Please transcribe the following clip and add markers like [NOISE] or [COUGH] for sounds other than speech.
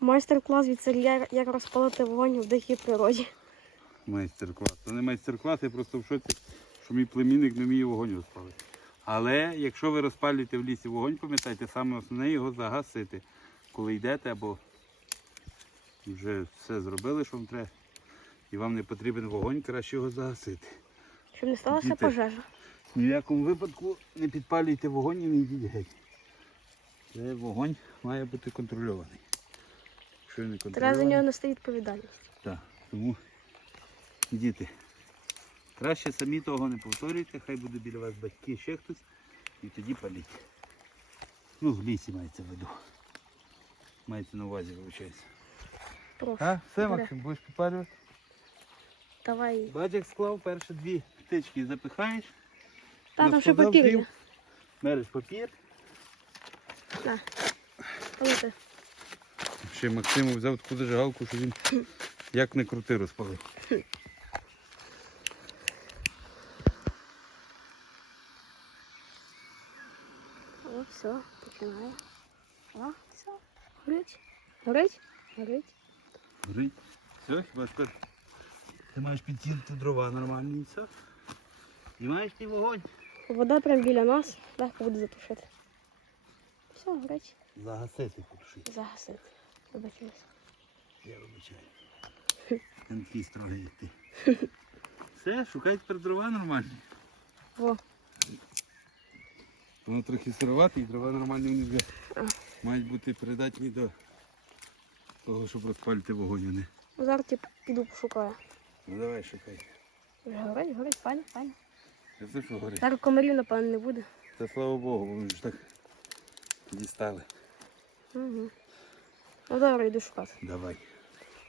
Майстер-клас від Сергія, як розпалити вогонь в дикій природі. Майстер-клас. Це не майстер-клас, я просто в шоці, що мій племінник не вміє вогонь розпалити. Але якщо ви розпалюєте в лісі вогонь, пам'ятайте, саме основне його загасити. Коли йдете або вже все зробили, що вам треба, і вам не потрібен вогонь, краще його загасити. Щоб не сталося Діти. пожежа. Ні в якому випадку не підпалюйте вогонь і не йдіть геть. Це вогонь має бути контрольований. Якщо він Треба за нього нести відповідальність. так, тому діти. Краще самі того не повторюйте, хай буде біля вас батьки ще хтось і тоді паліть. Ну, в лісі мається в виду. Мається на увазі, вибачаюся. Прошу. А, все, Максим, будеш підпалювати? Давай. Бач, як склав, перші дві птички запихаєш, Та там ще папір є. береш папір. На. Палити. Ще Максиму взяв таку зажигалку, що він як не крути розпалив. О, все, починає. О, все. Горить. Горить. Горить. Горить. Все, хіба тепер ти маєш підтягнути дрова нормальні і все. Знімаєш ти вогонь. Вода прямо біля нас. Легко буде затушити. Все, горить. Загасити потушити. Загасити. Вибачаюсь. Я вибачаю. Я не такий строгий, ти. [LAUGHS] Все, шукай тепер дрова нормальні. Во. Воно трохи сировати і дрова нормальні вони вже А. мають бути придатні до того, щоб розпалити вогонь. Вони. Зараз тип піду пошукаю. Ну давай шукай. Горить, горить, файно, файно. Я це що горить? Зараз комарів, напевно, не буде. Та слава Богу, бо ми ж так дістали. Угу. Ну добре, йду шукати. Давай.